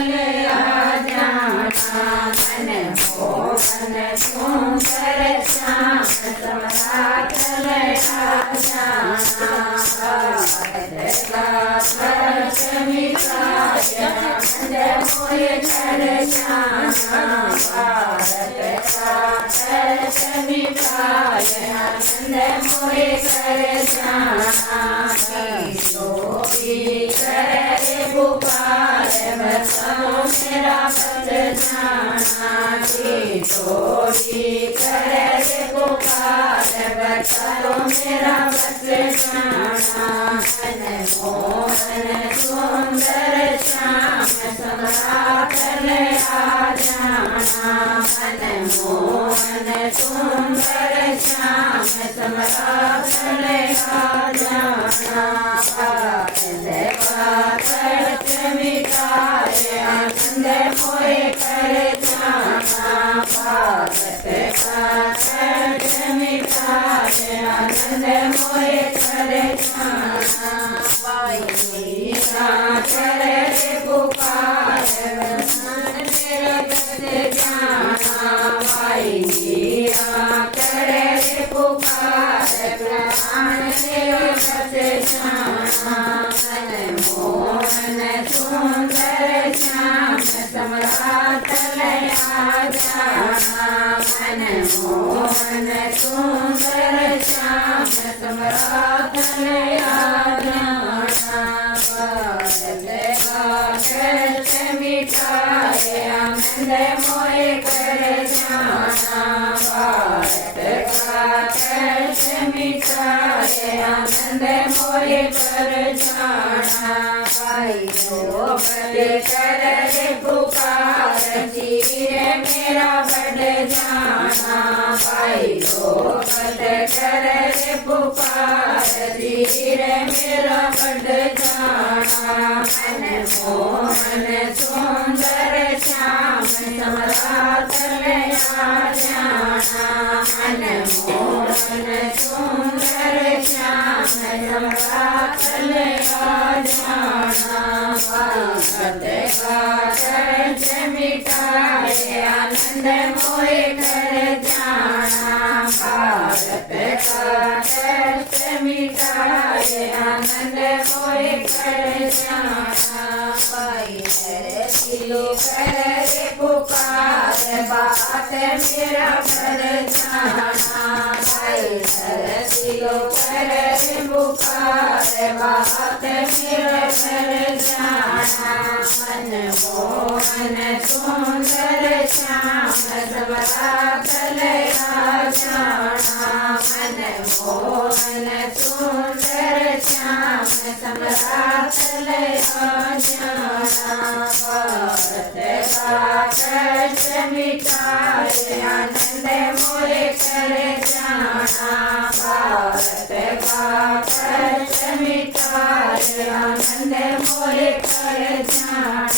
तले आ जाना मन मोहन सुंदर श्याम समरा तले आ जाना मोय कर जाना भारत का दर्शन पाय आनंद मोय कर जाना करे पुकार बचाओ मेरा बच जाना थोड़ी करे पुकार बचाओ मेरा बच जाना मन मोहन सुंदर श्याम समरा तले आ जाना मन मोहन सुंदर श्याम समरा तले आ जाना मिटाए आनंद मोय कर जाना भारत का दर्द मिटाए आनंद मोय कर जाना करे पुकार मेरा बच जाना करे पुकार प्राण मेरा बच जाना मन मोहन सुंदर श्याम समरा तले आ जाना मन मोहन सुंदर श्याम समरा तले आ जाना मिटाए आनंद मोय कर जाना भारत का दर्द मिटाए आनंद मोय कर जाना कर पुकार जीरे मेरा बढ़ जाना कर पुकार जीरे मेरा बढ़ जाना मन मोहन सुंदर श्याम समरा तले आ जाना मन मोहन सुंदर श्याम समरा तले आ जाना भारत का दर्द मिटाए आनंद मोय कर जाना भारत का दर्द मिटाए आनंद मोय कर जाना करे पुकार बात मेरा भर जाना करे पुकार बात मेरा भर जाना मन मोहन सुंदर श्याम समरा तले आ जाना मन मोहन सुंदर श्याम समरा तले आ जाना भारत का दर्द मिटाए आनंद मोय कर जाना भारत का दर्द मिटाए आनंद मोय कर जाना।